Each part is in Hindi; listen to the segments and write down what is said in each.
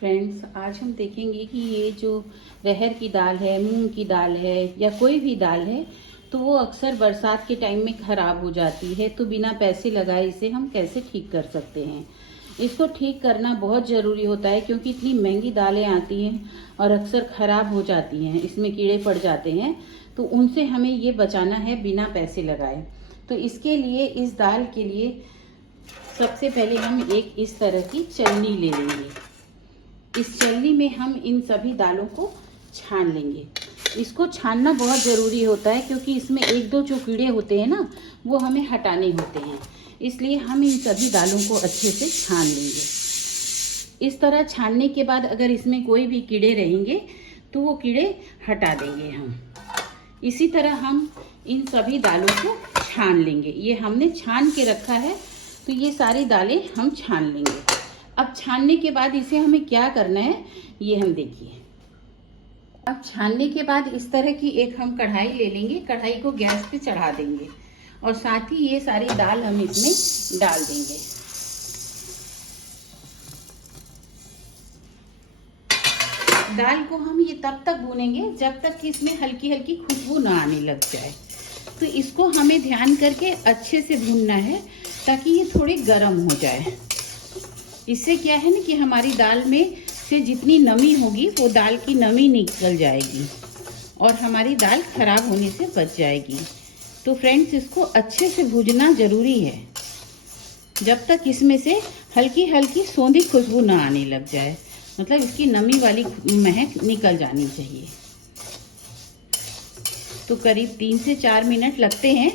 फ्रेंड्स, आज हम देखेंगे कि ये जो रहर की दाल है, मूंग की दाल है या कोई भी दाल है, तो वो अक्सर बरसात के टाइम में ख़राब हो जाती है। तो बिना पैसे लगाए इसे हम कैसे ठीक कर सकते हैं। इसको ठीक करना बहुत ज़रूरी होता है क्योंकि इतनी महंगी दालें आती हैं और अक्सर ख़राब हो जाती हैं, इसमें कीड़े पड़ जाते हैं। तो उनसे हमें ये बचाना है बिना पैसे लगाए। तो इसके लिए इस दाल के लिए सबसे पहले हम एक इस तरह की चलनी ले लेंगे। इस चलनी में हम इन सभी दालों को छान लेंगे। इसको छानना बहुत ज़रूरी होता है क्योंकि इसमें एक दो जो कीड़े होते हैं ना, वो हमें हटाने होते हैं। इसलिए हम इन सभी दालों को अच्छे से छान लेंगे। इस तरह छानने के बाद अगर इसमें कोई भी कीड़े रहेंगे तो वो कीड़े हटा देंगे हम। इसी तरह हम इन सभी दालों को छान लेंगे। ये हमने छान के रखा है, तो ये सारी दालें हम छान लेंगे। अब छानने के बाद इसे हमें क्या करना है ये हम देखिए। अब छानने के बाद इस तरह की एक हम कढ़ाई ले लेंगे। कढ़ाई को गैस पे चढ़ा देंगे और साथ ही ये सारी दाल हम इसमें डाल देंगे। दाल को हम ये तब तक भूनेंगे जब तक कि इसमें हल्की हल्की खुशबू ना आने लग जाए। तो इसको हमें ध्यान करके अच्छे से भूनना है ताकि ये थोड़ी गर्म हो जाए। इससे क्या है ना कि हमारी दाल में से जितनी नमी होगी वो दाल की नमी निकल जाएगी और हमारी दाल खराब होने से बच जाएगी। तो फ्रेंड्स, इसको अच्छे से भूनना ज़रूरी है जब तक इसमें से हल्की हल्की सौंधी खुशबू ना आने लग जाए, मतलब इसकी नमी वाली महक निकल जानी चाहिए। तो करीब 3 से 4 मिनट लगते हैं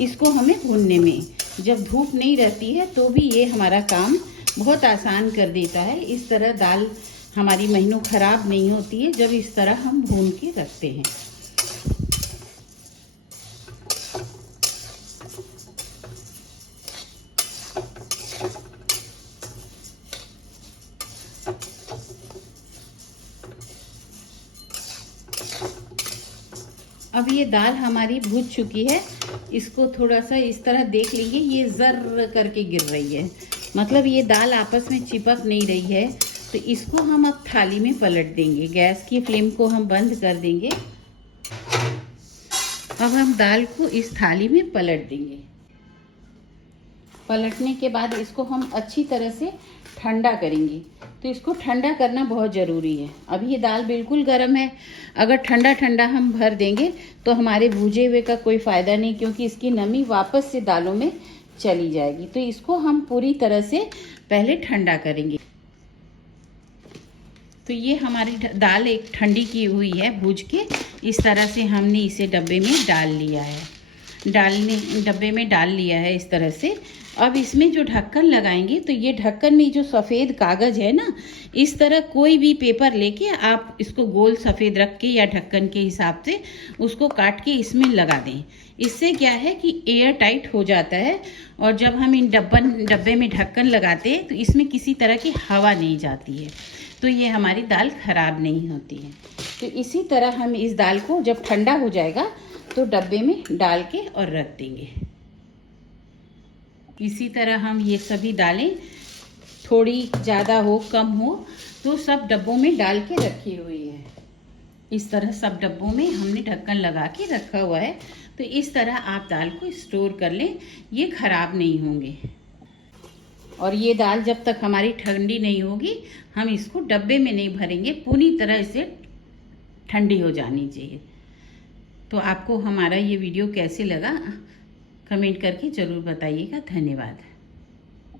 इसको हमें भूनने में। जब धूप नहीं रहती है तो भी ये हमारा काम बहुत आसान कर देता है। इस तरह दाल हमारी महीनों ख़राब नहीं होती है जब इस तरह हम भून के रखते हैं। अब ये दाल हमारी भून चुकी है। इसको थोड़ा सा इस तरह देख लेंगे, ये ज़र्र करके गिर रही है, मतलब ये दाल आपस में चिपक नहीं रही है। तो इसको हम अब थाली में पलट देंगे। गैस की फ्लेम को हम बंद कर देंगे। अब हम दाल को इस थाली में पलट देंगे। पलटने के बाद इसको हम अच्छी तरह से ठंडा करेंगे। तो इसको ठंडा करना बहुत ज़रूरी है। अब ये दाल बिल्कुल गर्म है, अगर ठंडा ठंडा हम भर देंगे तो हमारे भूजे हुए का कोई फ़ायदा नहीं, क्योंकि इसकी नमी वापस से दालों में चली जाएगी। तो इसको हम पूरी तरह से पहले ठंडा करेंगे। तो ये हमारी दाल एक ठंडी की हुई है, भूज के इस तरह से हमने इसे डब्बे में डाल लिया है। डब्बे में डाल लिया है इस तरह से। अब इसमें जो ढक्कन लगाएंगे, तो ये ढक्कन में जो सफ़ेद कागज़ है ना, इस तरह कोई भी पेपर लेके आप इसको गोल सफ़ेद रख के या ढक्कन के हिसाब से उसको काट के इसमें लगा दें। इससे क्या है कि एयर टाइट हो जाता है और जब हम इन डब्बे में ढक्कन लगाते हैं तो इसमें किसी तरह की हवा नहीं जाती है, तो ये हमारी दाल ख़राब नहीं होती है। तो इसी तरह हम इस दाल को जब ठंडा हो जाएगा तो डब्बे में डाल के और रख देंगे। इसी तरह हम ये सभी दालें, थोड़ी ज़्यादा हो कम हो, तो सब डब्बों में डाल के रखी हुई है। इस तरह सब डब्बों में हमने ढक्कन लगा के रखा हुआ है। तो इस तरह आप दाल को स्टोर कर लें, ये ख़राब नहीं होंगे। और ये दाल जब तक हमारी ठंडी नहीं होगी हम इसको डब्बे में नहीं भरेंगे, पूरी तरह इसे ठंडी हो जानी चाहिए। तो आपको हमारा ये वीडियो कैसे लगा कमेंट करके ज़रूर बताइएगा। धन्यवाद।